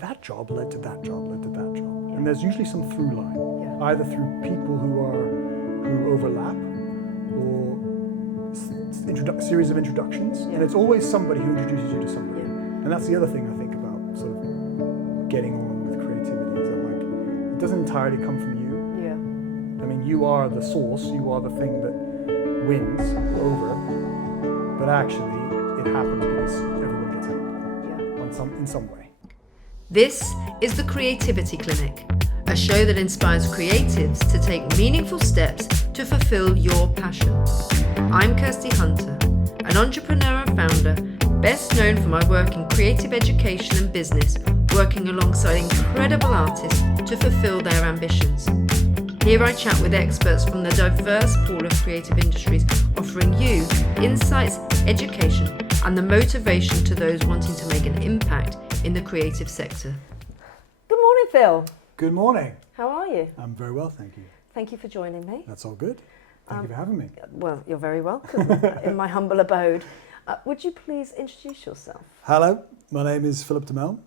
that job led to that job, led to that job. And there's usually some through line, Yeah. either through people who overlap or series of introductions. Yeah. And it's always somebody who introduces you to somebody. Yeah. And that's the other thing I think about sort of getting on with creativity is that like it doesn't entirely come from you. Yeah. I mean, you are the source, you are the thing that wins over, but actually it happens because everyone gets help in some way. This is the Creativity Clinic, a show that inspires creatives to take meaningful steps to fulfill your passion. I'm Kirsty Hunter, an entrepreneur and founder, best known for my work in creative education and business, working alongside incredible artists to fulfill their ambitions. Here I chat with experts from the diverse pool of creative industries, offering you insights, education, and the motivation to those wanting to make an impact in the creative sector. Good morning, Phil. Good morning. How are you? I'm very well, thank you. Thank you for joining me. That's all good. Thank you for having me. Well, you're very welcome in my humble abode. Would you please introduce yourself? Hello, my name is Phil Desmeules.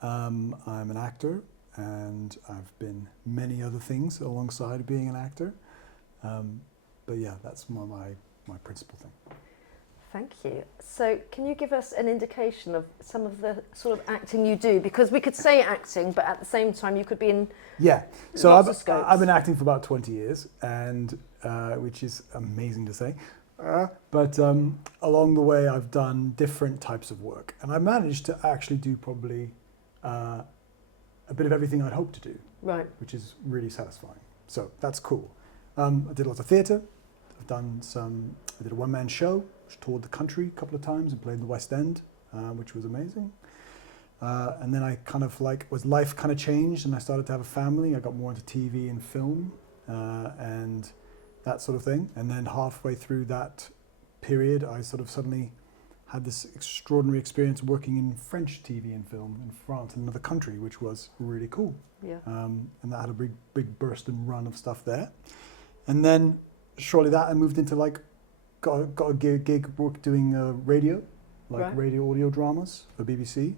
I'm an actor and I've been many other things alongside being an actor. But yeah, that's my principal thing. Thank you. So can you give us an indication of some of the sort of acting you do? Because we could say acting, but at the same time you could be in lots of scopes. I've been acting for about 20 years, and which is amazing to say. But along the way I've done different types of work, and I managed to actually do probably a bit of everything I'd hoped to do, Right. which is really satisfying. So that's cool. I did lots of theatre. I did a one-man show, which toured the country a couple of times and played in the West End, which was amazing. And then I kind of life kind of changed and I started to have a family. I got more into TV and film and that sort of thing. And then halfway through that period, I sort of suddenly had this extraordinary experience working in French TV and film in France, in another country, which was really cool. Yeah. And that had a big burst and run of stuff there. And then shortly that I moved into got a gig work doing radio, Right. radio audio dramas for BBC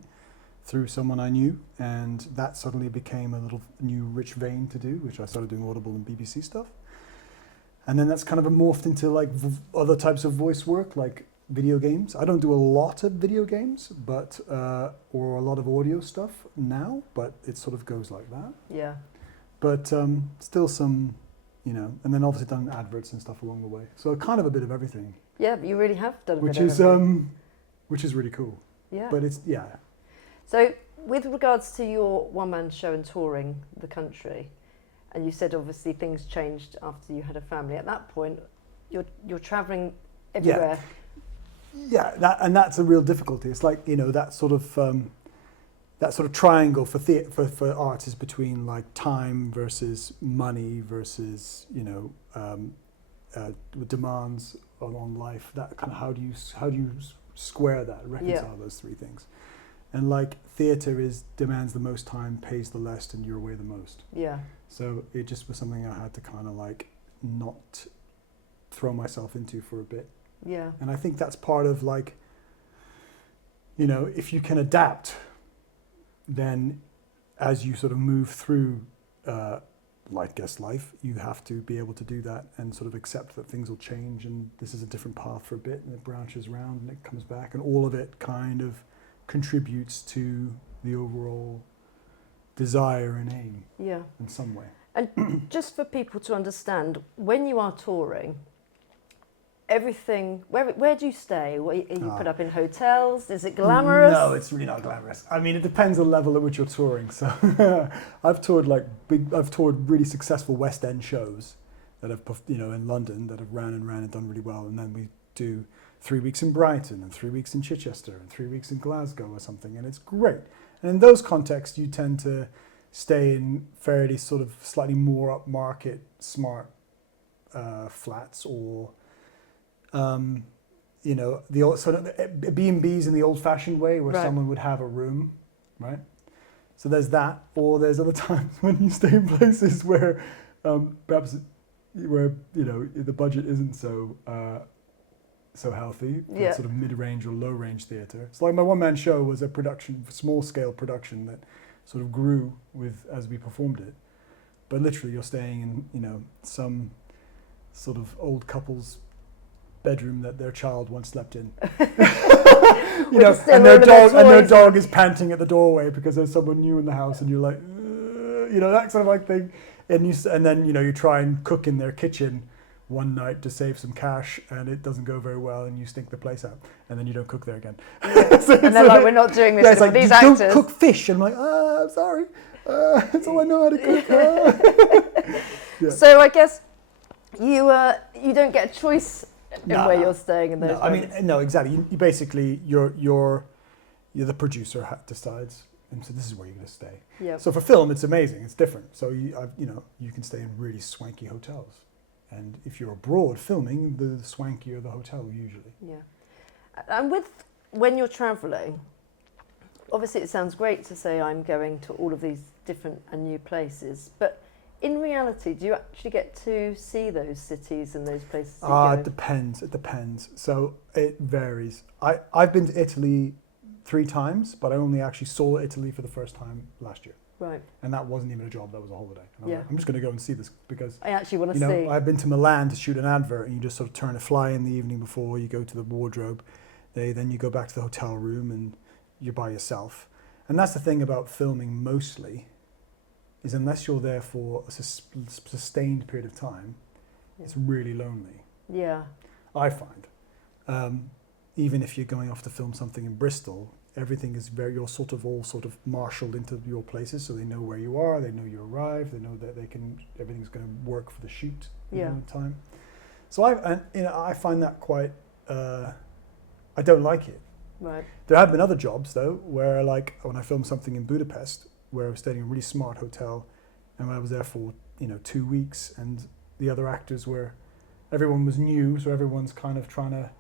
through someone I knew, and that suddenly became a little new rich vein to do, which I started doing Audible and BBC stuff. And then that's kind of morphed into other types of voice work, like video games. I don't do a lot of video games, but or a lot of audio stuff now, but it sort of goes like that. Yeah. But still some, and then obviously done adverts and stuff along the way. So kind of a bit of everything. Yeah, but you really have done a Which bit is of everything. which is really cool. Yeah. But it's So with regards to your one-man show and touring the country, and you said obviously things changed after you had a family. At that point, you're travelling everywhere. Yeah, that's a real difficulty. It's like that sort of triangle for art is between time versus money versus demands on life. That kind of how do you square that, reconcile those three things? And theatre demands the most time, pays the least, and you're away the most. Yeah. So it just was something I had to kind of not throw myself into for a bit. Yeah. And I think that's part of if you can adapt, then as you sort of move through life, you have to be able to do that and sort of accept that things will change and this is a different path for a bit and it branches around and it comes back and all of it kind of contributes to the overall desire and aim in some way. And just for people to understand, when you are touring, everything, where do you stay? Are you put up in hotels? Is it glamorous? No, it's really not glamorous. I mean, it depends on the level at which you're touring. So I've toured really successful West End shows that have, in London that have ran and done really well. And then we do 3 weeks in Brighton and 3 weeks in Chichester and 3 weeks in Glasgow or something. And it's great. And in those contexts, you tend to stay in fairly sort of slightly more upmarket, smart flats or the old sort of B&Bs in the old-fashioned way, where someone would have a room, right? So there's that, or there's other times when you stay in places where perhaps the budget isn't so healthy, Yeah. sort of mid-range or low-range theatre. It's like my one-man show was a production, small-scale production that sort of grew as we performed it. But literally, you're staying in, you know, some sort of old couple's bedroom that their child once slept in. You know, and their dog is panting at the doorway because there's someone new in the house, and you're like, you know, that sort of like thing. And then, you know, you try and cook in their kitchen one night to save some cash, and it doesn't go very well, and you stink the place out, and then you don't cook there again. So and they're like, we're not doing this with these actors. Don't cook fish. And I'm like, I'm sorry. That's all I know how to cook. Yeah. So I guess you don't get a choice in where you're staying in those moments. No, exactly. You basically, you're the producer decides, and so this is where you're going to stay. Yeah. So for film, it's amazing. It's different. So you can stay in really swanky hotels, and if you're abroad filming, the swankier the hotel usually. Yeah. And when you're traveling, obviously it sounds great to say I'm going to all of these different and new places, but in reality, do you actually get to see those cities and those places? It depends. So it varies. I've been to Italy 3 times, but I only actually saw Italy for the first time last year. Right. And that wasn't even a job, that was a holiday. And Yeah. I'm just going to go and see this because I actually want to see. I've been to Milan to shoot an advert, and you just sort of fly in the evening before, you go to the wardrobe, then you go back to the hotel room and you're by yourself. And that's the thing about filming mostly, is unless you're there for a sustained period of time, it's really lonely. Yeah. I find. Even if you're going off to film something in Bristol, everything is you're sort of all sort of marshaled into your places, so they know where you are, they know you arrived, they know that everything's going to work for the shoot in time. So I find that quite, I don't like it. Right. There have been other jobs though, where like when I filmed something in Budapest, where I was staying in a really smart hotel, and I was there for 2 weeks, and the other actors everyone was new, so everyone's kind of trying to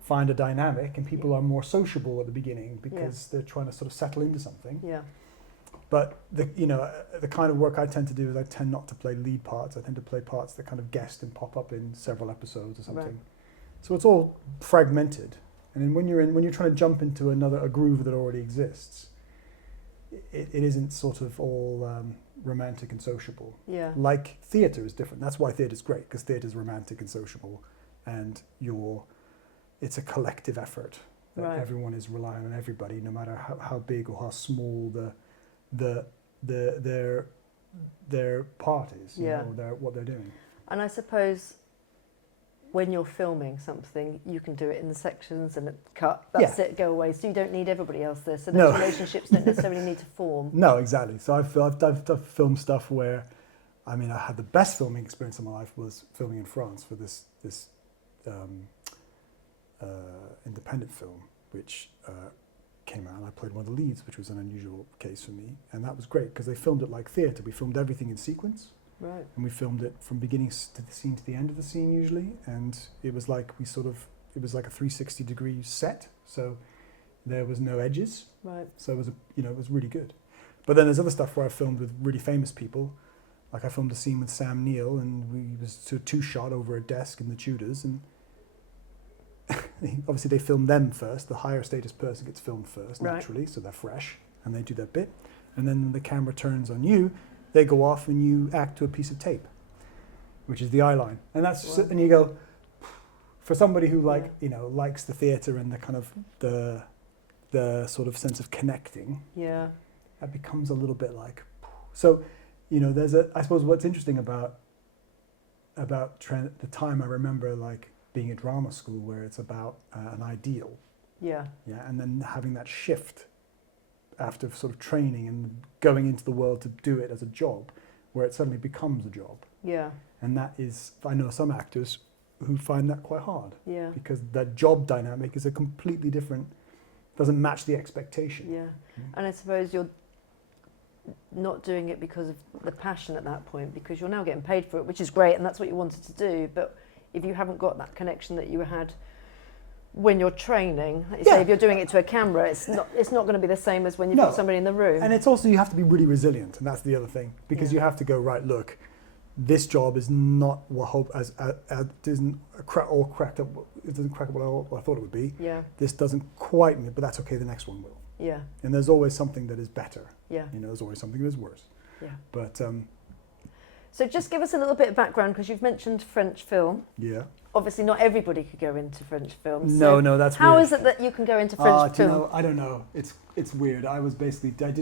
find a dynamic, and people are more sociable at the beginning because they're trying to sort of settle into something. Yeah. But the kind of work I tend to do is I tend not to play lead parts. I tend to play parts that kind of guest and pop up in several episodes or something. Right. So it's all fragmented. And then when you're trying to jump into a groove that already exists, it isn't sort of all romantic and sociable. Yeah. Like theatre is different. That's why theatre is great, because theatre is romantic and sociable, and it's a collective effort. That Everyone is relying on everybody, no matter how big or how small their part is, what they're doing. And I suppose when you're filming something, you can do it in the sections and cut, that's it, go away. So you don't need everybody else there. So those relationships don't necessarily need to form. No, exactly. So I've filmed stuff where, I had the best filming experience of my life was filming in France for this independent film, which came out, and I played one of the leads, which was an unusual case for me. And that was great because they filmed it like theatre. We filmed everything in sequence. Right. And we filmed it from beginning to the scene to the end of the scene usually, and it was like it was like a 360-degree set, so there was no edges. Right. So it was it was really good. But then there's other stuff where I filmed with really famous people, like I filmed a scene with Sam Neill, and we was to 2-shot over a desk in the Tudors, and obviously they filmed them first. The higher status person gets filmed first naturally, so they're fresh and they do their bit, and then the camera turns on you. They go off and you act to a piece of tape, which is the eye line. And that's and you go, for somebody who likes the theatre and the kind of the sort of sense of connecting. Yeah. That becomes a little bit like, so, there's I suppose what's interesting about the time I remember like being at drama school, where it's about an ideal. Yeah. Yeah, and then having that shift after sort of training and going into the world to do it as a job, where it suddenly becomes a job. Yeah. And that is, I know some actors who find that quite hard. Yeah. Because that job dynamic is a completely different, doesn't match the expectation. Yeah. And I suppose you're not doing it because of the passion at that point, because you're now getting paid for it, which is great, and that's what you wanted to do. But if you haven't got that connection that you had when you're training, like you say, if you're doing it to a camera, it's not going to be the same as when you've got somebody in the room. And it's also, you have to be really resilient, and that's the other thing, because you have to go, right, look, this job is not what it isn't all cracked up. It doesn't crack up what I thought it would be. Yeah. This doesn't quite meet, but that's okay. The next one will. Yeah. And there's always something that is better. Yeah. You know, there's always something that's worse. Yeah. But So just give us a little bit of background, because you've mentioned French film. yeah. Obviously, not everybody could go into French films. No, so that's how weird. is it that you can go into French Do you film? know, I don't know. It's weird. I was basically I've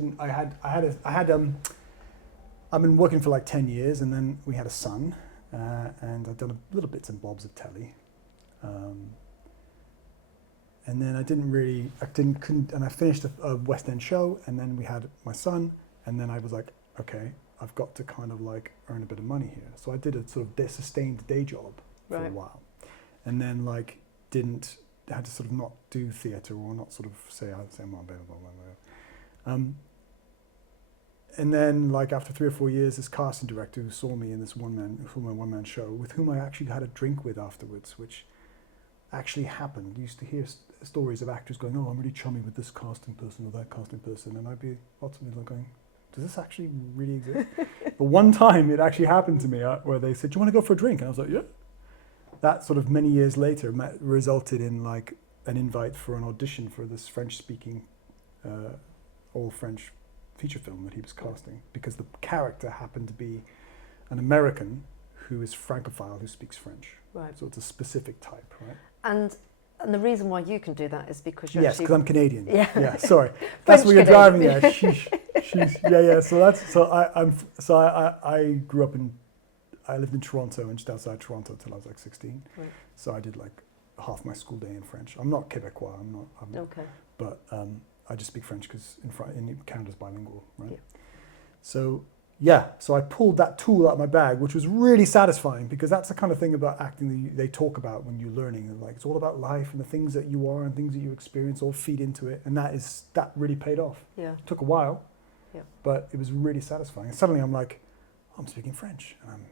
been working for like 10 years, and then we had a son, and I've done a little bits and bobs of telly. And then and I finished a West End show, and then we had my son, and then I was like, okay, I've got to kind of like earn a bit of money here. So I did a sort of sustained day job for a while, and then like had to sort of not do theatre, or not sort of say I'm not available. And then like after 3 or 4 years, this casting director who saw me in this one man show, with whom I actually had a drink with afterwards, which actually happened. You used to hear stories of actors going, oh, I'm really chummy with this casting person or that casting person, and I'd be lots of people going, does this actually really exist? But one time it actually happened to me where they said, do you want to go for a drink? And I was like, yeah. That sort of many years later resulted in like an invite for an audition for this French-speaking, all French feature film that he was casting, because the character happened to be an American who is Francophile, who speaks French. Right. So it's a specific type, right? And the reason why you can do that is because you're Yes, actually... because I'm Canadian. Yeah. Yeah, sorry. That's what you're Canadian. driving at. Sheesh. So I grew up I lived in Toronto, and just outside Toronto till I was like 16. Right. So I did like half my school day in French. I'm not Quebecois, I'm not. Okay. But I just speak French because in Canada's bilingual, right? Yeah. So so I pulled that tool out of my bag, which was really satisfying, because that's the kind of thing about acting that they talk about when you're learning. And like, it's all about life, and the things that you are and things that you experience all feed into it, and that really paid off. Yeah. It took a while, Yeah. but it was really satisfying. And suddenly I'm like, I'm speaking French, and I'm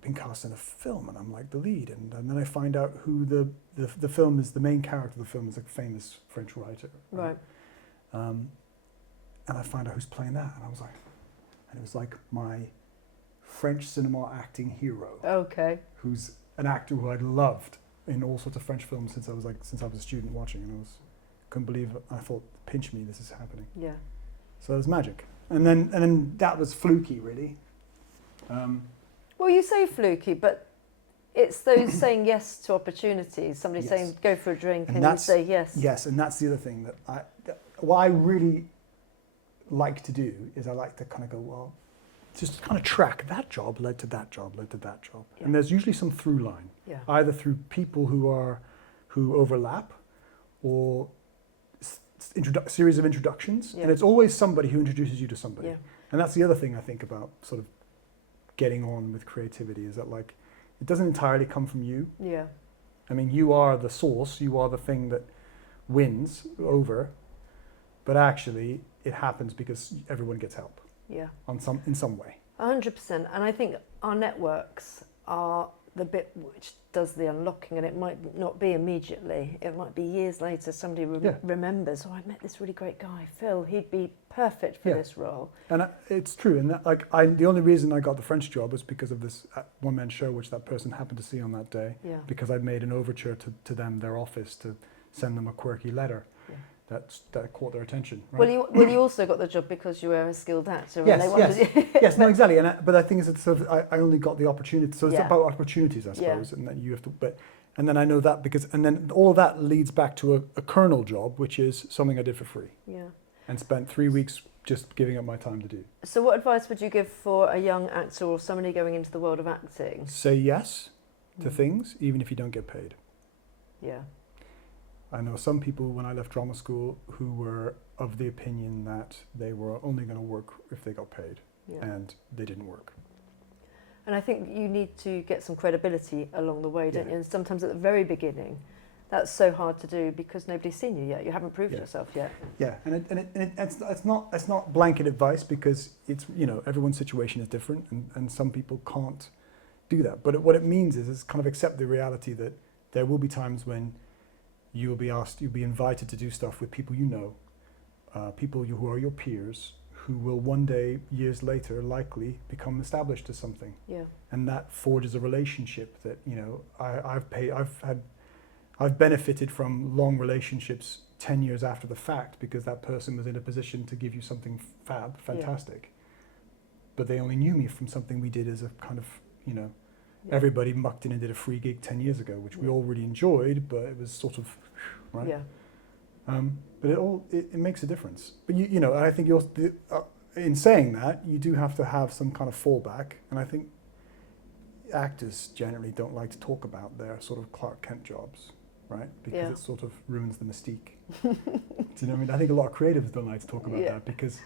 been cast in a film, and I'm like the lead, and then I find out who the film is. The main character of the film is a famous French writer. Right. And I find out who's playing that, and it was like my French cinema acting hero. Okay. Who's an actor who I'd loved in all sorts of French films since I was a student watching, and couldn't believe it. I thought, pinch me, this is happening. Yeah. So it was magic, and then that was fluky, really. Well, you say fluky, but it's those saying yes to opportunities. Somebody Yes. saying go for a drink, and you that's- say yes. Yes, and that's the other thing what I really like to do is I like to kind of go, well, just kind of track that job led to that job, led to that job. Yeah. And there's usually some through line, Yeah. either through people who overlap, or series of introductions. Yeah. And it's always somebody who introduces you to somebody. Yeah. And that's the other thing I think about sort of getting on with creativity, is that like, it doesn't entirely come from you. Yeah. I mean, you are the source, you are the thing that wins over, but actually it happens because everyone gets help Yeah. in some way. 100%. And I think our networks are the bit which does the unlocking, and it might not be immediately. It might be years later somebody remembers, oh, I met this really great guy, Phil, he'd be perfect for this role. And it's true, and the only reason I got the French job was because of this one-man show which that person happened to see on that day, Yeah. because I'd made an overture to them, their office, to send them a quirky letter. Yeah. That caught their attention. Right? Well, you also got the job because you were a skilled actor. Yes, and they wanted yes, no, exactly. But I think it's sort of I only got the opportunity. So it's Yeah. about opportunities, I Yeah. suppose, and that you have to. And then I know that and then all of that leads back to a kernel job, which is something I did for free, Yeah. and spent 3 weeks just giving up my time to do. So what advice would you give for a young actor or somebody going into the world of acting? Say yes to things, even if you don't get paid. Yeah. I know some people when I left drama school who were of the opinion that they were only going to work if they got paid, Yeah. and they didn't work. And I think you need to get some credibility along the way, don't Yeah. you? And sometimes at the very beginning, that's so hard to do because nobody's seen you yet. You haven't proved Yeah. yourself yet. Yeah, it's not blanket advice, because it's, everyone's situation is different, and some people can't do that. But what it means is kind of accept the reality that there will be times when you'll be invited to do stuff with people people who are your peers, who will one day, years later, likely become established as something. Yeah. And that forges a relationship that, I've benefited from long relationships 10 years after the fact because that person was in a position to give you something fantastic. But they only knew me from something we did as a kind of, everybody mucked in and did a free gig 10 years ago, which we all really enjoyed, but it was sort of, right? Yeah. But it makes a difference. But I think in saying that, you do have to have some kind of fallback, and I think actors generally don't like to talk about their sort of Clark Kent jobs, right? Because it sort of ruins the mystique. Do you know what I mean? I think a lot of creatives don't like to talk about that because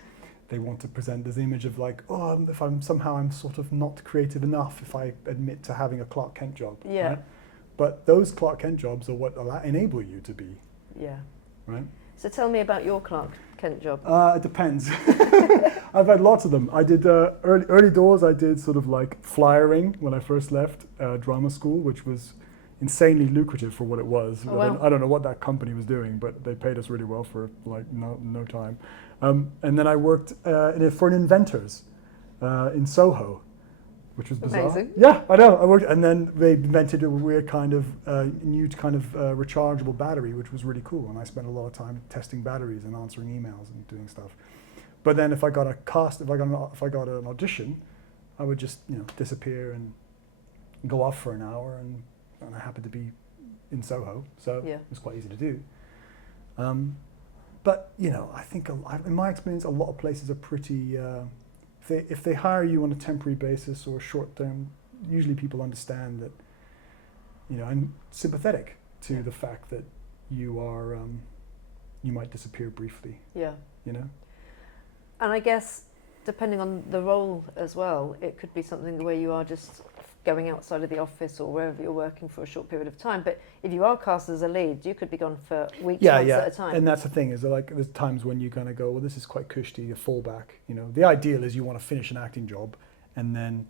they want to present this image of like, if I'm sort of not creative enough if I admit to having a Clark Kent job. Yeah. Right? But those Clark Kent jobs are what enable you to be. Yeah. Right? So tell me about your Clark Kent job. It depends. I've had lots of them. I did early doors. I did sort of like flyering when I first left drama school, which was insanely lucrative for what it was. Oh, wow. I don't know what that company was doing, but they paid us really well for like no time. And then I worked for an inventors in Soho, which was bizarre. Amazing. Yeah, I know. I worked, and then they invented a weird kind of new kind of rechargeable battery, which was really cool. And I spent a lot of time testing batteries and answering emails and doing stuff. But then if I got an audition, I would just disappear and go off for an hour, and I happened to be in Soho, so it was quite easy to do. But I think in my experience, a lot of places are pretty. If they hire you on a temporary basis or short term, usually people understand that, and sympathetic to the fact that you are, you might disappear briefly. Yeah. And I guess depending on the role as well, it could be something where you are just going outside of the office or wherever you're working for a short period of time. But if you are cast as a lead, you could be gone for weeks, months at a time. And that's the thing, is like there's times when you kind of go, well, this is quite Kirsty, a fallback. The ideal is you want to finish an acting job, and then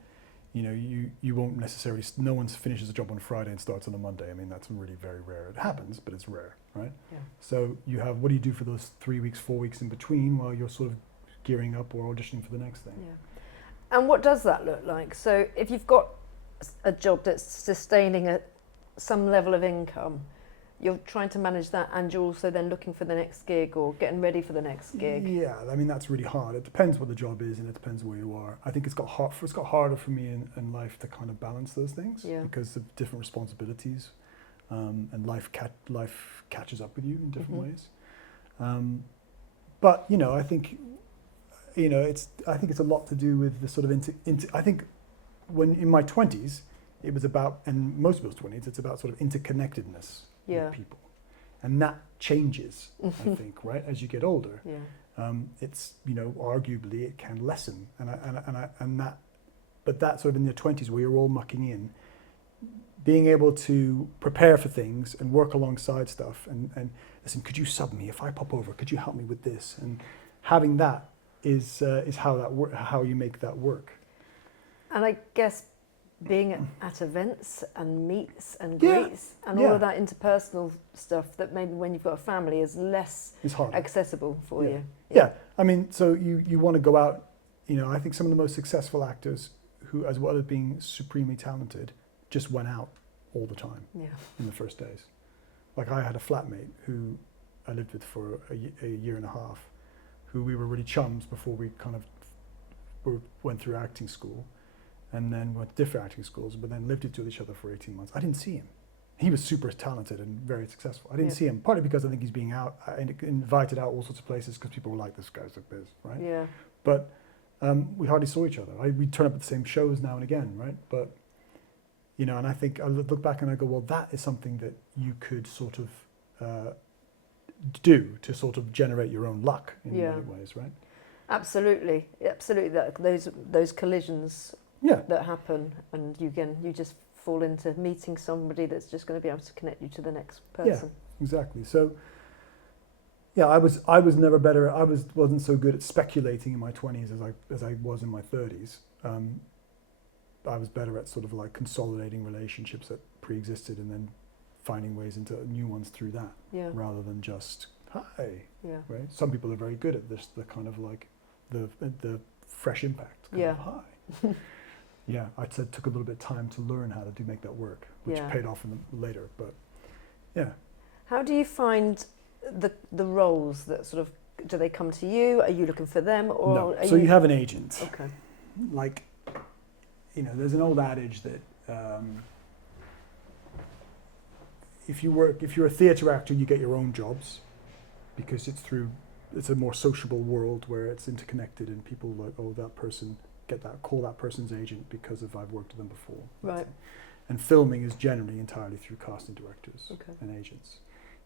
you won't necessarily, no one finishes a job on Friday and starts on a Monday. I mean, that's really very rare. It happens, but it's rare, right? Yeah. So you have, what do you do for those 3 weeks, 4 weeks in between while you're sort of gearing up or auditioning for the next thing? Yeah. And what does that look like? So if you've got a job that's sustaining some level of income, you're trying to manage that, and you're also then looking for the next gig or getting ready for the next gig. Yeah, I mean, that's really hard. It depends what the job is, and it depends where you are. I think it's got harder for me in life to kind of balance those things because of different responsibilities, and life catches up with you in different ways. But I think it's a lot to do with the sort of I think when in my 20s, it was about, and most people's 20s, it's about sort of interconnectedness with people. And that changes, I think, right, as you get older. Yeah. It's, arguably it can lessen. But that sort of in your 20s where you're all mucking in, being able to prepare for things and work alongside stuff and listen, could you sub me if I pop over? Could you help me with this? And having that is how you make that work. And I guess being at events and meets and greets and all of that interpersonal stuff that maybe when you've got a family is less accessible for you. Yeah, I mean, so you want to go out, I think some of the most successful actors who, as well as being supremely talented, just went out all the time in the first days. Like I had a flatmate who I lived with for a year and a half, who we were really chums before we kind of went through acting school. And then went to different acting schools, but then lived with each other for 18 months. I didn't see him. He was super talented and very successful. I didn't see him, partly because I think he's being invited out all sorts of places because people were like, this guy's like this, right? Yeah. But we hardly saw each other. We'd turn up at the same shows now and again, right? But, and I think I look back and I go, well, that is something that you could sort of do to sort of generate your own luck in many ways, right? Absolutely. Those collisions that happen, and you just fall into meeting somebody that's just going to be able to connect you to the next person. Yeah, exactly. So, I was never better. I wasn't so good at speculating in my 20s as I was in my 30s. I was better at sort of like consolidating relationships that pre-existed and then finding ways into new ones through that, rather than just hi. Yeah. Right. Some people are very good at this. The kind of like the fresh impact. Kind of, hi. Yeah, I took a little bit of time to learn how to make that work, which paid off later. But how do you find the roles that sort of, do they come to you? Are you looking for them, or No. are So you have an agent. Okay. Like, there's an old adage that if you're a theatre actor, you get your own jobs because it's a more sociable world where it's interconnected and people like, oh, that person, call that person's agent because I've worked with them before. Right. And filming is generally entirely through casting directors Okay. and agents.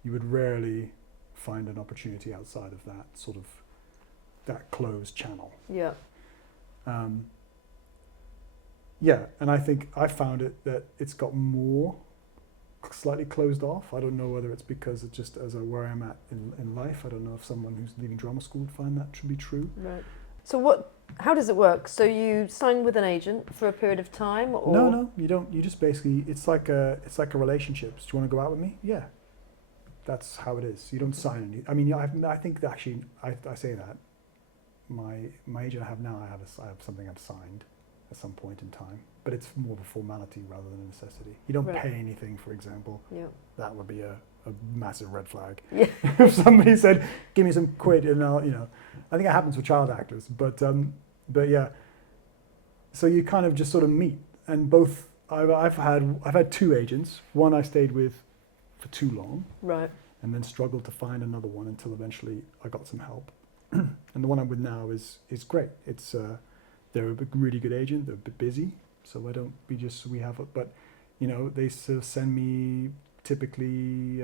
You would rarely find an opportunity outside of that sort of that closed channel. Yeah. And I think I found it that it's got more slightly closed off. I don't know whether it's because it's just where I'm at in life. I don't know if someone who's leaving drama school would find that to be true. Right. So how does it work? So you sign with an agent for a period of time, or No, you don't. You just basically it's like a relationship. Do you want to go out with me? Yeah. That's how it is. You don't sign any. I mean, I think that actually I say that my agent I have now, I have something I've signed at some point in time, but it's more of a formality rather than a necessity. You don't Right. pay anything, for example. Yeah. That would be a massive red flag. Yeah. If somebody said, "Give me some quid," and I'll, I think it happens with child actors, but yeah. So you kind of just sort of meet, and both. I've had two agents. One I stayed with for too long, Right. and then struggled to find another one until eventually I got some help. And the one I'm with now is great. It's they're a really good agent. They're a bit busy, so they sort of send me typically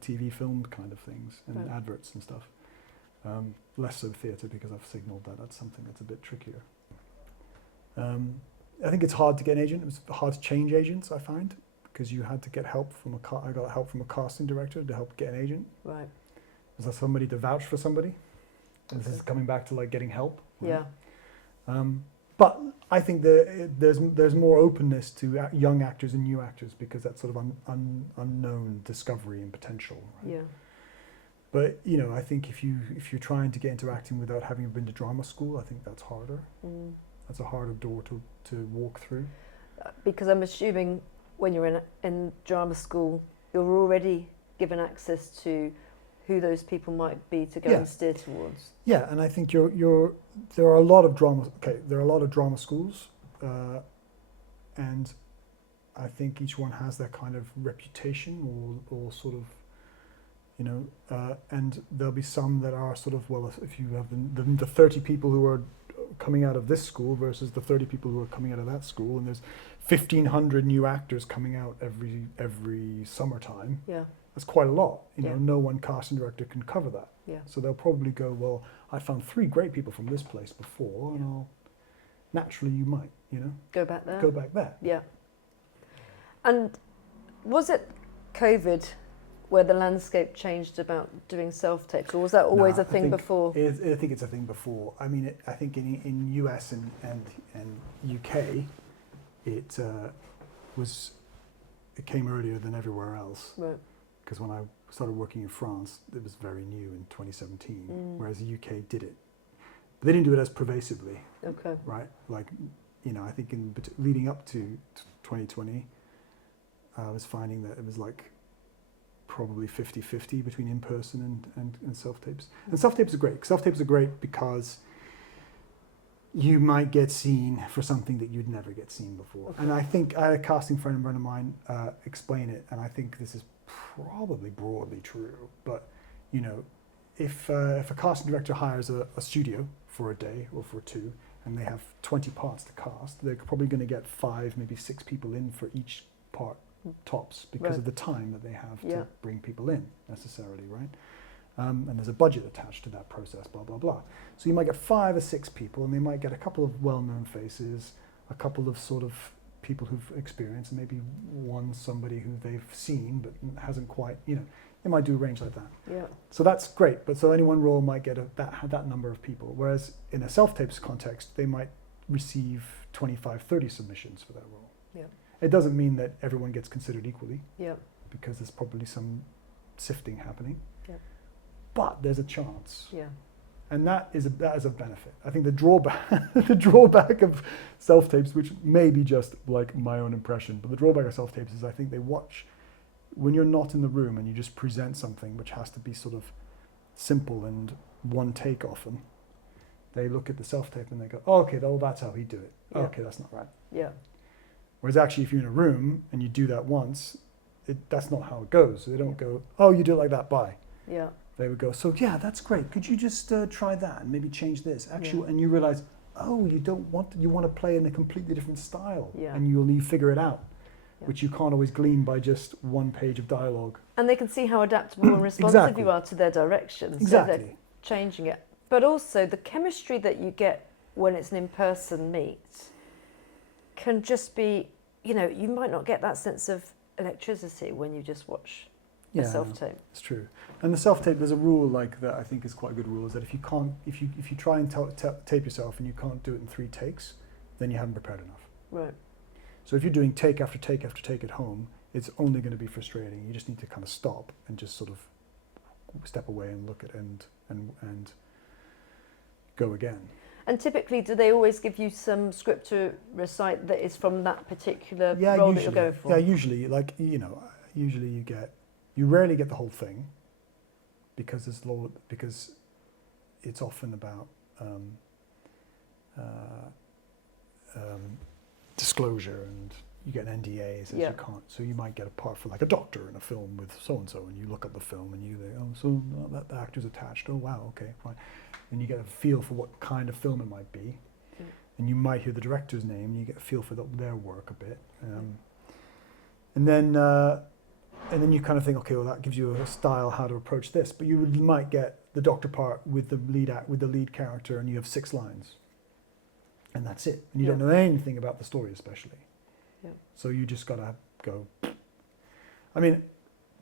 TV film kind of things and Right. adverts and stuff. Less so theatre because I've signalled that that's something that's a bit trickier. I think it's hard to get an agent. It was hard to change agents, I find, because you had to get help from I got help from a casting director to help get an agent. Right. Was there somebody to vouch for somebody? And this is coming back to like getting help. Right? Yeah. But I think there's more openness to young actors and new actors because that's sort of unknown discovery and potential. Right? Yeah. But I think if you're trying to get into acting without having been to drama school, I think that's harder. Mm. That's a harder door to walk through. Because I'm assuming when you're in drama school, you're already given access to who those people might be to go Yeah. and steer towards. Yeah, and I think there are a lot of drama. Okay, there are a lot of drama schools, and I think each one has their kind of reputation or sort of, and there'll be some that are sort of, well, if you have the 30 people who are coming out of this school versus the 30 people who are coming out of that school, and there's 1,500 new actors coming out every summertime. Yeah. That's quite a lot. Yeah. No one casting director can cover that. Yeah. So they'll probably go, well, I found 3 great people from this place before, and naturally you might, Go back there. go back there. Yeah. And was it COVID where the landscape changed about doing self-tapes, or was that always No, a thing before? I think it's a thing before. I mean, I think in US and UK, it came earlier than everywhere else. Right. Because when I started working in France, it was very new in 2017, whereas the UK did it. But they didn't do it as pervasively, Okay. right? Like, I think leading up to 2020, I was finding that it was like probably 50-50 between in-person and self-tapes. And self-tapes are great. Self-tapes are great because you might get seen for something that you'd never get seen before. Okay. And I think I had a casting friend of mine explain it, and I think this is probably broadly true. But, if a casting director hires a studio for a day or for 2, and they have 20 parts to cast, they're probably going to get 5, maybe 6 people in for each part tops because Right. of the time that they have Yeah. to bring people in necessarily, right? And there's a budget attached to that process, blah, blah, blah. So you might get 5 or 6 people, and they might get a couple of well-known faces, a couple of sort of people who've experienced, and maybe somebody who they've seen but hasn't quite, they might do a range like that. Yeah. So that's great, but so any one role might get that number of people, whereas in a self-tapes context, they might receive 25, 30 submissions for that role. Yeah. It doesn't mean that everyone gets considered equally, Yeah. because there's probably some sifting happening. Yeah. But there's a chance, Yeah. and that is a benefit. I think the drawback of self-tapes, which may be just like my own impression, but the drawback of self-tapes is I think they watch when you're not in the room and you just present something which has to be sort of simple and one take often, they look at the self-tape and they go, oh, okay, that's how he'd do it. Yeah. Okay, that's not right. Yeah. Whereas actually, if you're in a room and you do that once, that's not how it goes. They don't go, oh, you do it like that, bye. Yeah. They would go, so yeah, that's great. Could you just try that and maybe change this? Actually, and you realize, oh, you want to play in a completely different style. Yeah. And you figure it out, Yeah. which you can't always glean by just one page of dialogue. And they can see how adaptable and responsive Exactly. you are to their direction. So Exactly. they're changing it. But also the chemistry that you get when it's an in-person meet can just be, you might not get that sense of electricity when you just watch a self-tape. It's true. And the self-tape, there's a rule like that I think is quite a good rule, is that if you try and tape yourself and you can't do it in 3 takes, then you haven't prepared enough. Right. So if you're doing take after take after take at home, it's only going to be frustrating. You just need to kind of stop and just sort of step away and look at it and go again. And typically, do they always give you some script to recite that is from that particular role that you're going for? Yeah, usually, you rarely get the whole thing because it's often about disclosure, and you get an NDA, so you can't. So you might get a part for like a doctor in a film with so and so, and you look up the film and you think, oh, so that the actor's attached. Oh wow, okay, fine. And you get a feel for what kind of film it might be, and you might hear the director's name, and you get a feel for their work a bit, and then you kind of think, okay, well that gives you a style how to approach this. But you might get the doctor part with the lead character, and you have 6 lines, and that's it. And you don't know anything about the story, especially. Yeah. So you just gotta go. I mean,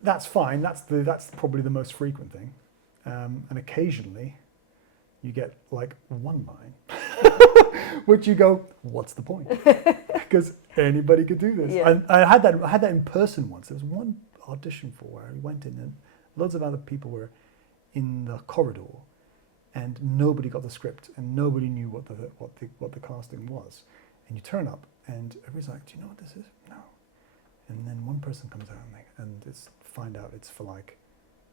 that's fine. That's probably the most frequent thing, and occasionally you get like 1 line, which you go, what's the point? Because anybody could do this. Yeah. I had that in person once. There was one audition for where I went in and loads of other people were in the corridor, and nobody got the script and nobody knew what the casting was. And you turn up and everybody's like, do you know what this is? No. And then one person comes out and find out it's for like,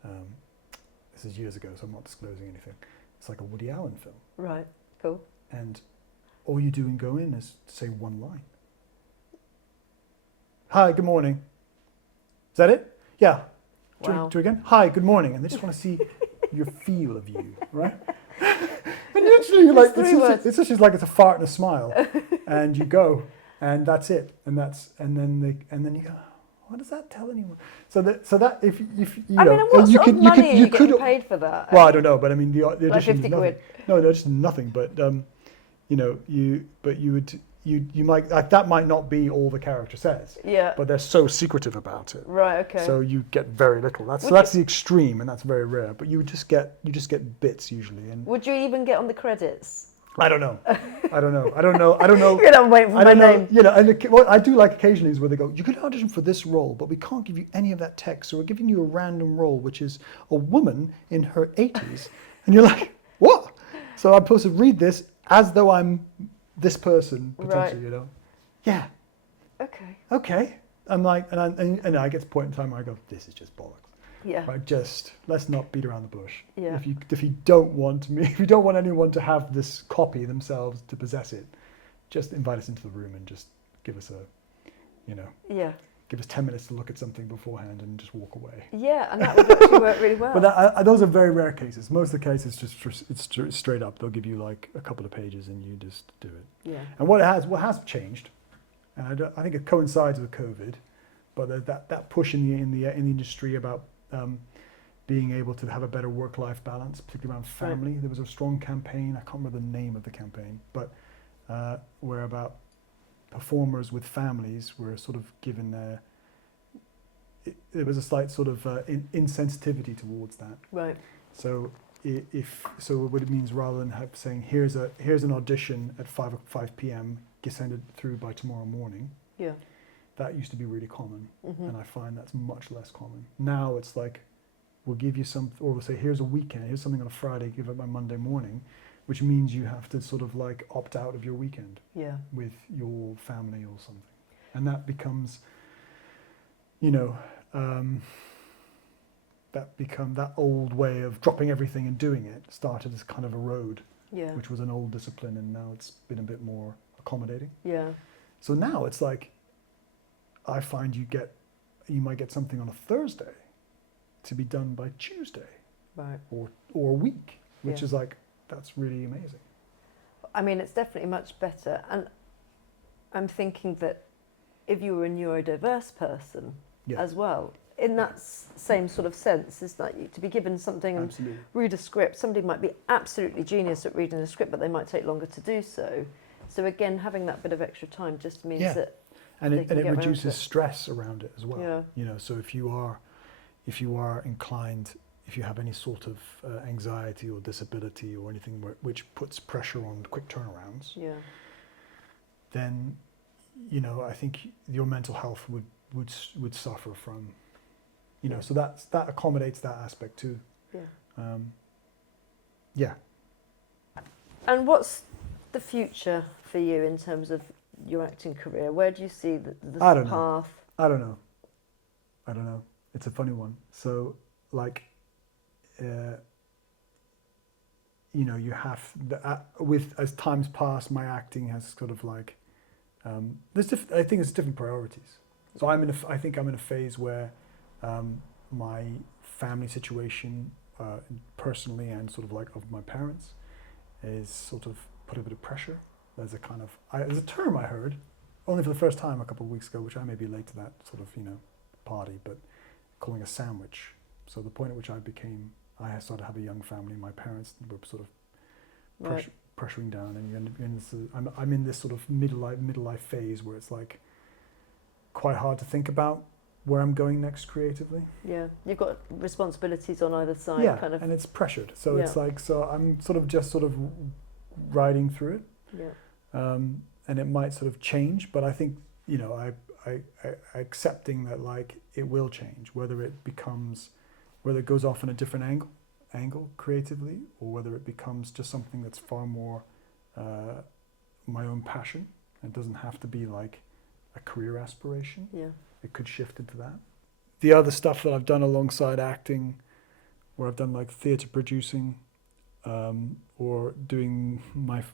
this is years ago, so I'm not disclosing anything. It's like a Woody Allen film. Right, cool. And all you do and go in is say 1 line. Hi, good morning. Is that it? Yeah. Wow. Do it again. Hi, good morning. And they just want to see your feel of you, right? And literally, you're like, it's just like it's a fart and a smile, and you go, and that's it, and then you go, what does that tell anyone? So that if you what sort of money are you getting paid for that? Well, I don't know, but I mean the audition like is 50 nothing. quid. No, the audition is nothing, but you might, like, that might not be all the character says. Yeah. But they're so secretive about it. Right. Okay. So you get very little. That's the extreme, and that's very rare. But you just get bits usually. And would you even get on the credits? I don't know. I don't know. You're not waiting for my name. And what I do like occasionally is where they go, you could audition for this role, but we can't give you any of that text, so we're giving you a random role, which is a woman in her 80s. And you're like, what? So I'm supposed to read this as though I'm this person, potentially, Right. Yeah. Okay. I'm like, and I get to a point in time where I go, this is just bollocks. Yeah. Right, just let's not beat around the bush. Yeah. If you don't want anyone to have this copy themselves to possess it, just invite us into the room and just give us give us 10 minutes to look at something beforehand and just walk away. Yeah, and that would actually work really well. But those are very rare cases. Most of the cases, it's straight up. They'll give you like a couple of pages and you just do it. Yeah. And what has changed, and I think it coincides with COVID, but that push in the industry about being able to have a better work-life balance, particularly around family. Right. There was a strong campaign, I can't remember the name of the campaign, but where about performers with families were sort of given there was a slight sort of insensitivity towards that. Right. So what it means, rather than saying here's an audition at 5 p.m. get sent it through by tomorrow morning. Yeah. That used to be really common, Mm-hmm. and I find that's much less common. Now it's like, we'll give you or we'll say, here's a weekend, here's something on a Friday, give it by Monday morning, which means you have to sort of like opt out of your weekend with your family or something. And that becomes, that old way of dropping everything and doing it started as kind of a road, Yeah. which was an old discipline, and now it's been a bit more accommodating. Yeah. So now it's like, I find you might get something on a Thursday to be done by Tuesday Right. or a week, which Yeah. is like, that's really amazing. I mean, it's definitely much better. And I'm thinking that if you were a neurodiverse person Yeah. as well, in that same sort of sense, is that to be given something and Absolutely. read a script, somebody might be absolutely genius at reading a script, but they might take longer to do so. So again, having that bit of extra time just means Yeah. that And they it can get around reduces it. stress around it as well. Yeah. You know, so if you are inclined, if you have any sort of anxiety or disability or anything which puts pressure on quick turnarounds, Yeah. then, you know, I think your mental health would suffer from, you know, Yeah. so that accommodates that aspect too. Yeah. Yeah. And what's the future for you in terms of your acting career? Where do you see the I don't know. path? I don't know. It's a funny one. So, like, you know, you have as times pass, my acting has sort of like, I think it's different priorities. So I think I'm in a phase where my family situation, personally and sort of like of my parents, is sort of put a bit of pressure. There's a term I heard only for the first time a couple of weeks ago, which I may be late to that sort of, you know, party, but calling a sandwich. So the point at which I started to have a young family, my parents were sort of Right. pressuring down, and I'm in this sort of midlife phase where it's like quite hard to think about where I'm going next creatively. Yeah. You've got responsibilities on either side, Yeah, kind of. and it's pressured. So it's Yeah. like, so I'm sort of riding through it. Yeah. And it might sort of change, but I think, you know, I accepting that like it will change, whether it goes off in a different angle creatively, or whether it becomes just something that's far more my own passion. It doesn't have to be like a career aspiration. Yeah. It could shift into that. The other stuff that I've done alongside acting, where I've done like theatre producing, or doing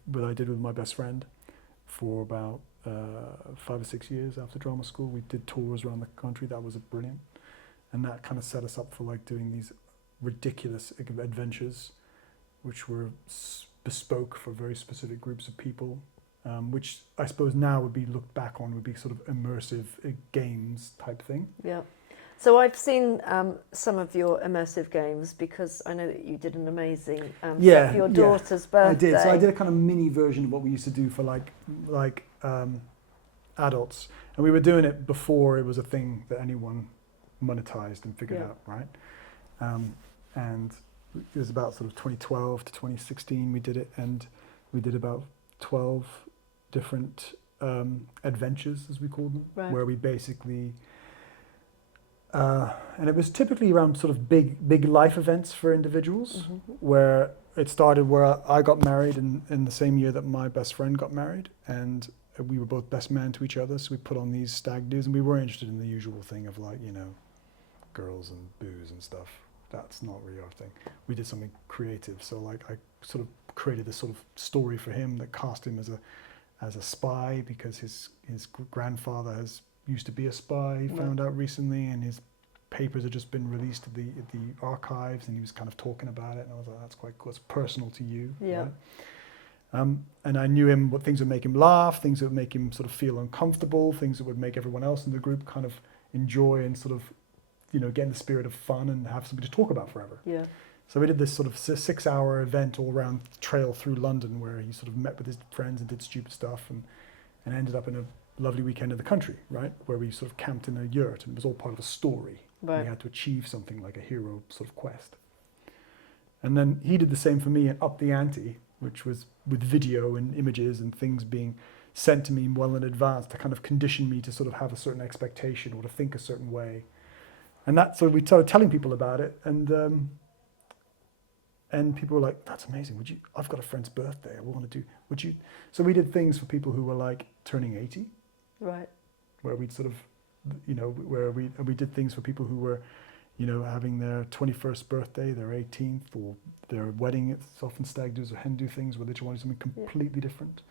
what I did with my best friend for about 5 or 6 years after drama school. We did tours around the country. That was brilliant. And that kind of set us up for like doing these ridiculous adventures, which were bespoke for very specific groups of people, which I suppose now would be looked back on, would be sort of immersive games type thing. Yeah. So I've seen some of your immersive games, because I know that you did an amazing set for your daughter's birthday. I did. So I did a kind of mini version of what we used to do for like adults, and we were doing it before it was a thing that anyone monetized and figured out, right? And it was about sort of 2012 to 2016 we did it, and we did about 12 different adventures, as we called them, Right. where we basically and it was typically around sort of big life events for individuals, where it started where I got married in the same year that my best friend got married, and we were both best man to each other, so we put on these stag do's, and we weren't interested in the usual thing of like, you know, girls and booze and stuff. That's not really our thing. We did something creative, so like I sort of created this sort of story for him that cast him as a spy, because his grandfather used to be a spy, he found out recently, and his papers had just been released at the archives, and he was kind of talking about it, and I was like, that's quite cool, it's personal to you. Yeah. Right? And I knew him, what things would make him laugh, things that would make him sort of feel uncomfortable, things that would make everyone else in the group kind of enjoy and sort of, you know, get in the spirit of fun and have something to talk about forever. Yeah. So we did this sort of 6-hour event all around the trail through London, where he sort of met with his friends and did stupid stuff, and ended up in a lovely weekend in the country, right, where we sort of camped in a yurt, and it was all part of a story. Right. We had to achieve something like a hero sort of quest. And then he did the same for me and upped the ante, which was with video and images and things being sent to me well in advance to kind of condition me to sort of have a certain expectation or to think a certain way. And so we started telling people about it, and people were like, that's amazing. I've got a friend's birthday. I want to do, So we did things for people who were like turning 80. Right. Where we'd sort of you know, where we did things for people who were, you know, having their 21st birthday, their 18th, or their wedding. It's often stag do's or hen do things where they just wanted something completely different.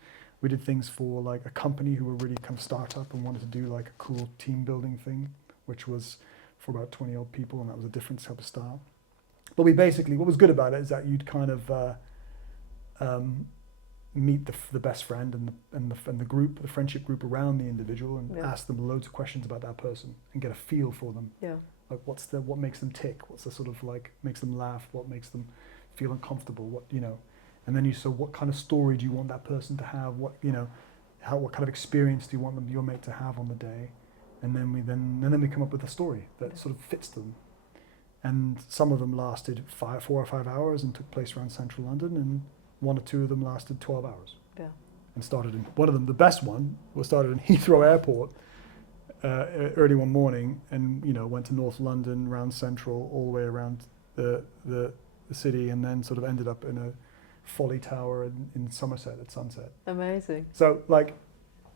We did things for like a company who were really kind of startup and wanted to do like a cool team building thing, which was for about 20 odd people, and that was a different type of style. But we basically, what was good about it is that you'd kind of meet the best friend and the group, the friendship group around the individual, and ask them loads of questions about that person and get a feel for them. Yeah. Like what makes them tick? What's the sort of like makes them laugh? What makes them feel uncomfortable? What, you know, and then so what kind of story do you want that person to have? What, you know, what kind of experience do you want your mate to have on the day? And then we come up with a story that sort of fits them. And some of them lasted 4 or 5 hours and took place around central London, and 1 or 2 of them lasted 12 hours. Yeah. And started in, one of them, the best one, was started in Heathrow Airport early one morning, and, you know, went to North London, round Central, all the way around the city, and then sort of ended up in a Folly Tower in Somerset at sunset. Amazing. So, like,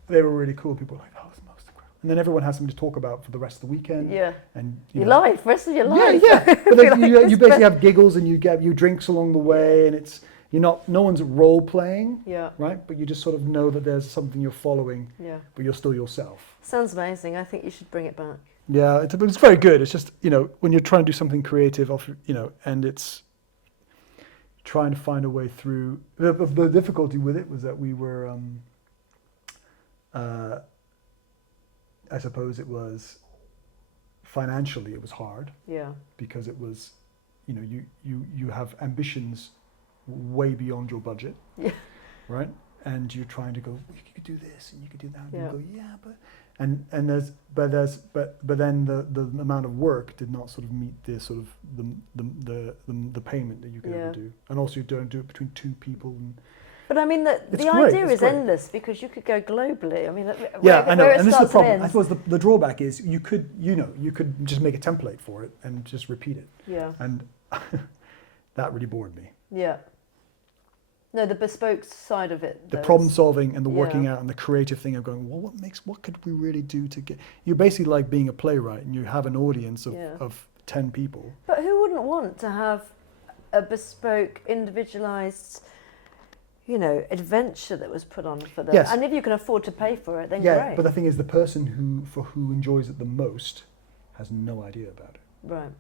they were really cool. People were like, that was the most incredible. And then everyone has something to talk about for the rest of the weekend. Yeah. And your life, rest of your life. Yeah. But then you basically have giggles and you get you drinks along the way, and it's no one's role playing. Yeah. Right? But you just sort of know that there's something you're following. Yeah. But you're still yourself. Sounds amazing. I think you should bring it back. Yeah, it's very good. It's just, you know, when you're trying to do something creative, you know, and it's trying to find a way through. The difficulty with it was that we were, I suppose it was, financially it was hard. Yeah. Because it was, you know, you have ambitions way beyond your budget. Yeah. Right? And you're trying to go, you could do this and you could do that. And you go, yeah, but. And but then the amount of work did not sort of meet the sort of the payment that you could ever do, and also you don't do it between 2 people. But I mean, the idea is endless, because you could go globally. I mean, I know, and this is the problem. I suppose the drawback is you could just make a template for it and just repeat it. Yeah. And that really bored me. Yeah. No, the bespoke side of it. The problem solving and the working out and the creative thing of going, well, what could we really do to get... You're basically like being a playwright, and you have an audience of 10 people. But who wouldn't want to have a bespoke, individualised, you know, adventure that was put on for them? Yes. And if you can afford to pay for it, then great. Yeah, but the thing is, the person who enjoys it the most has no idea about it. Right.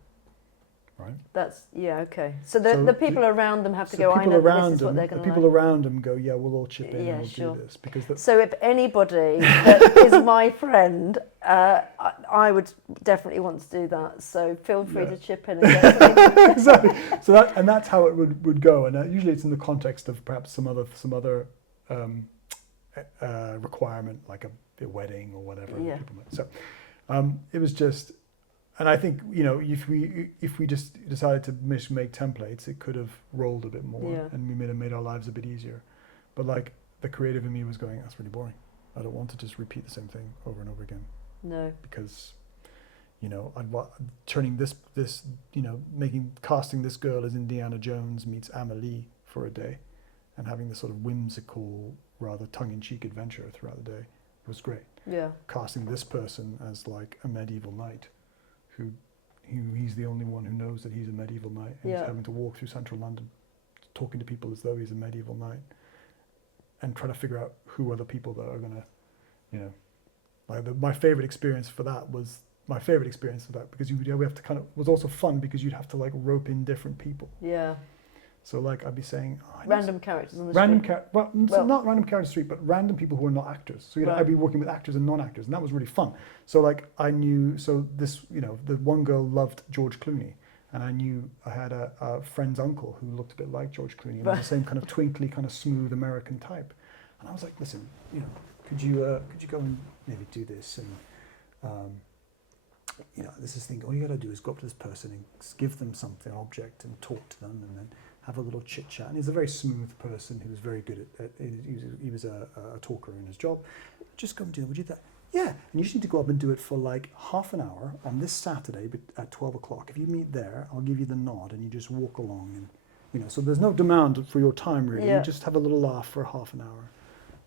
Right. That's okay. So the people around them have to go, I know this is what they're going to like. The people around them go, yeah, we'll all chip in and we'll do this. Because so if anybody that is my friend, I would definitely want to do that. So feel free to chip in and get something. Exactly. So that's how it would go. And usually it's in the context of perhaps some other requirement, like a wedding or whatever. Yeah. So it was just. And I think, you know, if we just decided to make templates, it could have rolled a bit more, and we made our lives a bit easier. But like the creative in me was going, that's really boring. I don't want to just repeat the same thing over and over again. No. Because, you know, turning this you know, casting this girl as Indiana Jones meets Amelie for a day, and having this sort of whimsical, rather tongue-in-cheek adventure throughout the day was great. Yeah. Casting this person as like a medieval knight. He's the only one who knows that he's a medieval knight, and he's having to walk through central London talking to people as though he's a medieval knight, and trying to figure out who are the people that are going to, you know, like my favorite experience for that because we have to kind of, was also fun because you'd have to like rope in different people. Yeah. So like I'd be saying random characters on the street. Not random characters on the street, but random people who are not actors. So I'd be working with actors and non-actors, and that was really fun. So like I knew, so this, you know, the one girl loved George Clooney, and I knew I had a friend's uncle who looked a bit like George Clooney, and was the same kind of twinkly, kind of smooth American type. And I was like, listen, you know, could you go and maybe do this, and you know, this is the thing. All you got to do is go up to this person and give them something, an object, and talk to them, and then have a little chit chat. And he's a very smooth person who was very good at he was a talker in his job. Just go and do it. Would you do that? Yeah. And you just need to go up and do it for like half an hour on this Saturday at 12 o'clock. If you meet there, I'll give you the nod, and you just walk along, and you know. So there's no demand for your time really. Yeah. You just have a little laugh for half an hour,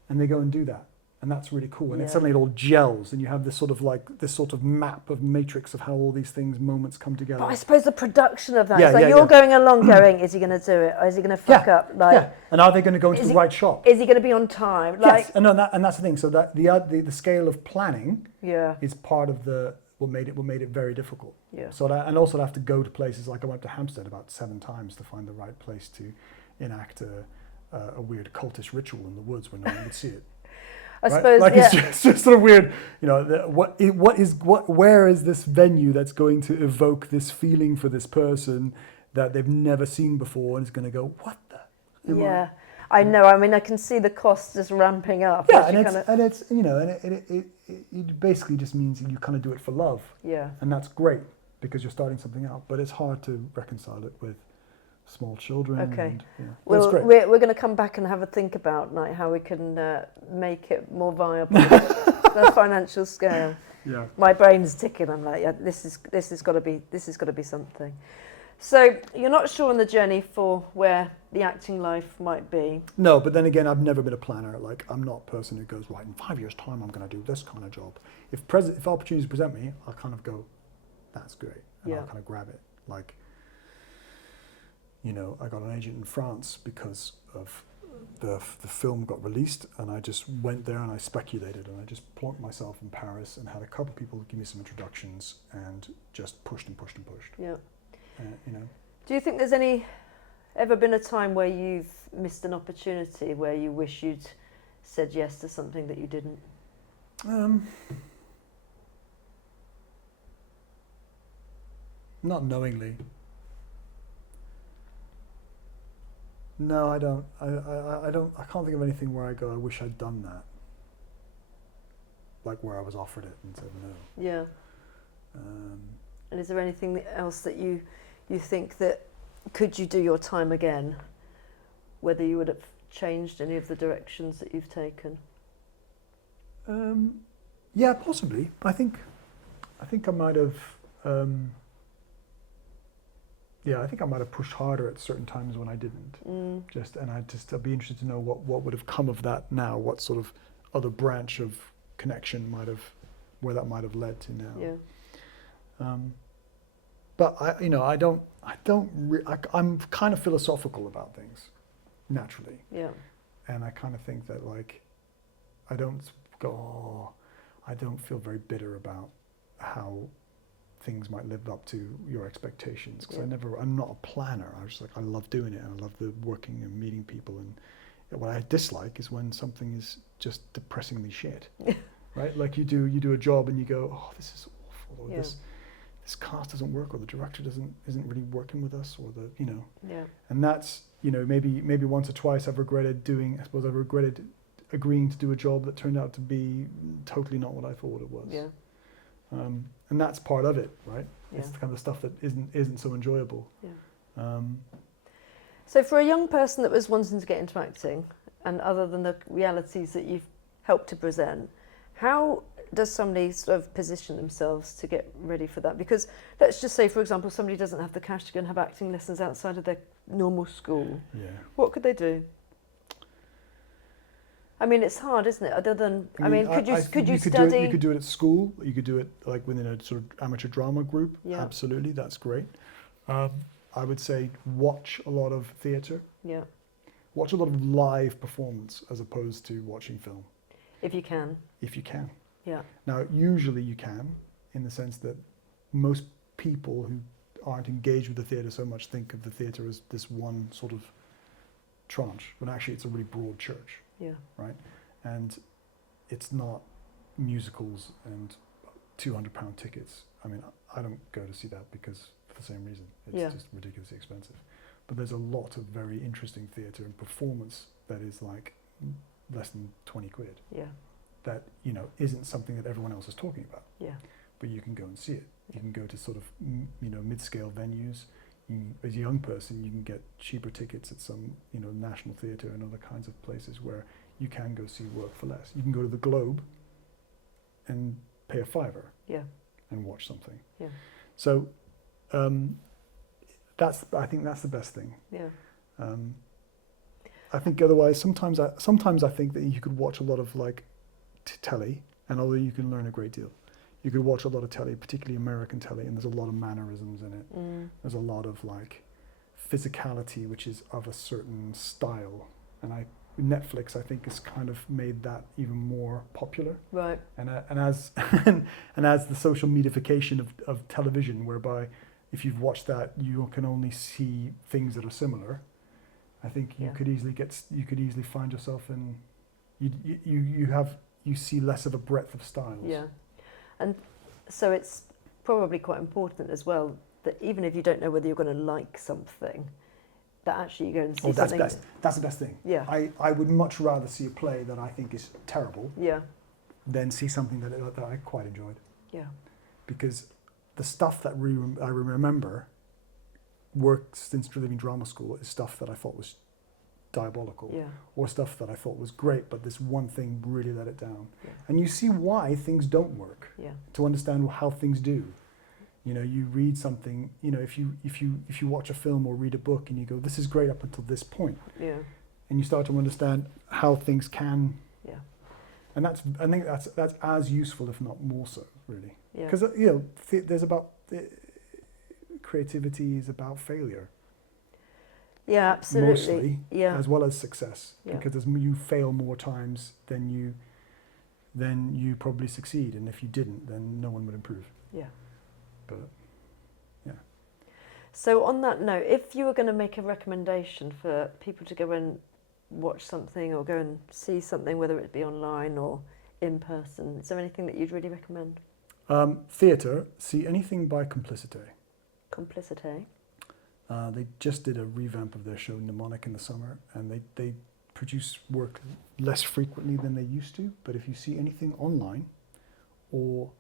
and they go and do that. And that's really cool. And Yeah. it suddenly it all gels, and you have this sort of map of matrix of how all these moments come together. But I suppose the production of that, Yeah, is like yeah, you're yeah. going along going, is he going to do it? Or is he going to fuck up? Like, yeah. And are they going to go into is the he- right shot? is he going to be on time? Like, Yes. And that's the thing. So that the scale of planning yeah, is part of what made it very difficult. yeah. So and also I have to go to places like I went to Hampstead about 7 times to find the right place to enact a weird cultist ritual in the woods where no one would see it. I Right? suppose, Like yeah. it's just sort of weird, where is this venue that's going to evoke this feeling for this person that they've never seen before and is going to go, what the? Yeah, I know. I mean, I can see the cost just ramping up. Yeah, as and you it's kinda- and it's you know, and it basically just means that you kind of do it for love, yeah, and that's great because you're starting something out. But it's hard to reconcile it with small children. Okay. And, yeah. But it's well, great. we're going to come back and have a think about like how we can make it more viable, the financial scale. Yeah. My brain's ticking. I'm like, yeah, this has got to be something. So you're not sure on the journey for where the acting life might be. No, but then again, I've never been a planner. Like, I'm not a person who goes, right, in 5 years' time, I'm going to do this kind of job. If opportunities present me, I'll kind of go, that's great. And Yeah. I'll kind of grab it. Like, you know, I got an agent in France because of the film got released, and I just went there and I speculated, and I just plonked myself in Paris and had a couple of people give me some introductions and just pushed and pushed and pushed. Yeah. You know. Do you think there's ever been a time where you've missed an opportunity where you wish you'd said yes to something that you didn't? Not knowingly. No, I don't. I don't. I can't think of anything where I go, I wish I'd done that. Like where I was offered it and said no. Yeah. And is there anything else that you think that could you do your time again? Whether you would have changed any of the directions that you've taken? Yeah, possibly. I think I might have. Yeah, I think I might have pushed harder at certain times when I didn't. I'd be interested to know what would have come of that now. What sort of other branch of connection where that might have led to now. Yeah. But I'm kind of philosophical about things, naturally. Yeah. And I kind of think that like, I don't feel very bitter about how things might live up to your expectations, because I'm not a planner. I love doing it, and I love the working and meeting people. And what I dislike is when something is just depressingly shit, right? Like you do a job and you go, oh, this is awful, or this cast doesn't work, or the director isn't really working with us, or and that's, maybe once or twice I've regretted agreeing to do a job that turned out to be totally not what I thought it was. Yeah. And that's part of it, right? Yeah. It's the kind of stuff that isn't so enjoyable. Yeah. So for a young person that was wanting to get into acting, and other than the realities that you've helped to present, how does somebody sort of position themselves to get ready for that? Because let's just say, for example, somebody doesn't have the cash to go and have acting lessons outside of their normal school. Yeah. What could they do? I mean, it's hard, isn't it? Other than, could you study? You could do it at school. You could do it like within a sort of amateur drama group. Yeah. Absolutely, that's great. I would say watch a lot of theatre. Yeah. Watch a lot of live performance as opposed to watching film. If you can. If you can. Yeah. Now, usually you can, in the sense that most people who aren't engaged with the theatre so much think of the theatre as this one sort of tranche, when actually it's a really broad church. Yeah. Right? And it's not musicals and £200 tickets. I mean, I don't go to see that because for the same reason. It's just ridiculously expensive. But there's a lot of very interesting theatre and performance that is like less than 20 quid. Yeah. That, isn't something that everyone else is talking about. Yeah. But you can go and see it. You can go to sort of, mid-scale venues. As a young person, you can get cheaper tickets at some, National Theatre and other kinds of places where you can go see work for less. You can go to the Globe and pay a £5 and watch something. Yeah. So I think that's the best thing. Yeah. I think otherwise, sometimes I think that you could watch a lot of like telly, and although you can learn a great deal, you could watch a lot of telly, particularly American telly, and there's a lot of mannerisms in it. There's a lot of like physicality, which is of a certain style, and Netflix, I think, has kind of made that even more popular. Right. And as and as the social mediafication of television, whereby if you've watched that, you can only see things that are similar. I think you could easily find yourself in you see less of a breadth of styles. Yeah, and so it's probably quite important as well that even if you don't know whether you're going to like something, that actually you go and see something. That's the best thing. Yeah. I would much rather see a play that I think is terrible. Yeah. Than see something that I quite enjoyed. Yeah. Because the stuff that I remember worked since leaving drama school is stuff that I thought was diabolical. Yeah. Or stuff that I thought was great, but this one thing really let it down. Yeah. And you see why things don't work. Yeah. To understand how things do. You know, you read something, you know, if you watch a film or read a book and you go, this is great up until this point. Yeah. And you start to understand how things can. Yeah. And I think that's as useful, if not more so, really. Yeah. Because you know, there's about creativity is about failure. Yeah, absolutely. Mostly, yeah. as well as success. Yeah. Because you fail more times than you probably succeed, and if you didn't, then no one would improve. Yeah. But yeah. So on that note, if you were going to make a recommendation for people to go and watch something or go and see something, whether it be online or in person, is there anything that you'd really recommend? Theatre, see anything by Complicité. Complicité. They just did a revamp of their show Mnemonic in the summer, and they produce work less frequently than they used to, but if you see anything online or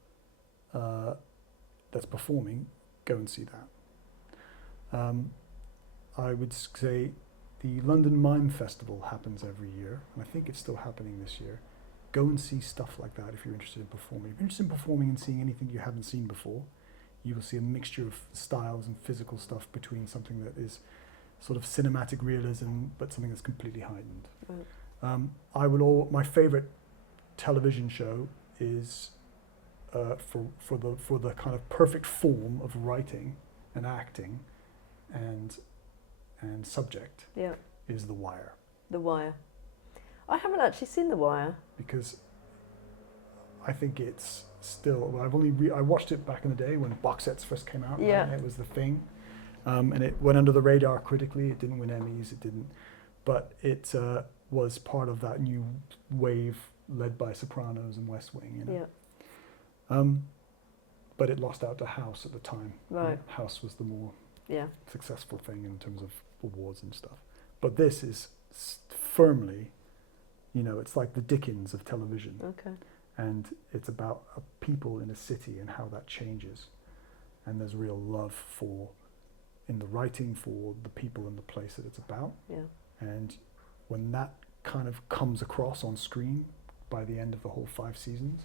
that's performing, go and see that. I would say the London Mime Festival happens every year, and I think it's still happening this year. Go and see stuff like that if you're interested in performing. If you're interested in performing and seeing anything you haven't seen before, you will see a mixture of styles and physical stuff between something that is sort of cinematic realism, but something that's completely heightened. Right. My favorite television show is for the kind of perfect form of writing and acting and subject. Yeah. Is The Wire. The Wire. I haven't actually seen The Wire. Because I think it's still, I watched it back in the day when box sets first came out. Yeah. Right? It was the thing. And it went under the radar critically. It didn't win Emmys, but it was part of that new wave led by Sopranos and West Wing. You know? Yeah. But it lost out to House at the time. Right. House was the more successful thing in terms of awards and stuff. But this is firmly, you know, it's like the Dickens of television. Okay. And it's about people in a city and how that changes. And there's real love in the writing for the people and the place that it's about. Yeah. And when that kind of comes across on screen by the end of the whole 5 seasons,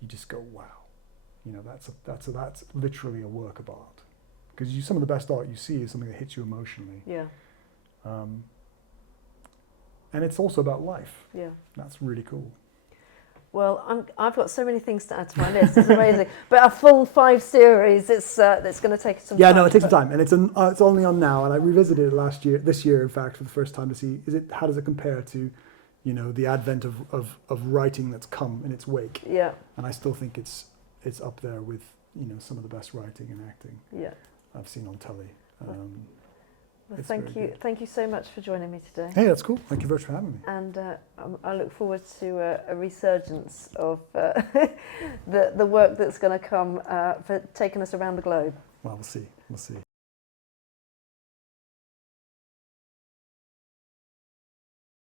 you just go, wow. You know, that's literally a work of art. Because some of the best art you see is something that hits you emotionally. Yeah. And it's also about life. Yeah. That's really cool. Well, I've got so many things to add to my list. It's amazing. But a full 5 series, it's going to take some time. Yeah, no, it takes some time, and it's only on now. And I revisited it this year, in fact, for the first time to see how does it compare to, you know, the advent of writing that's come in its wake. Yeah. And I still think it's up there with, you know, some of the best writing and acting I've seen on telly. Well, thank you so much for joining me today. Hey, that's cool. Thank you very much for having me. And I look forward to a resurgence of the work that's going to come for taking us around the globe. Well, we'll see.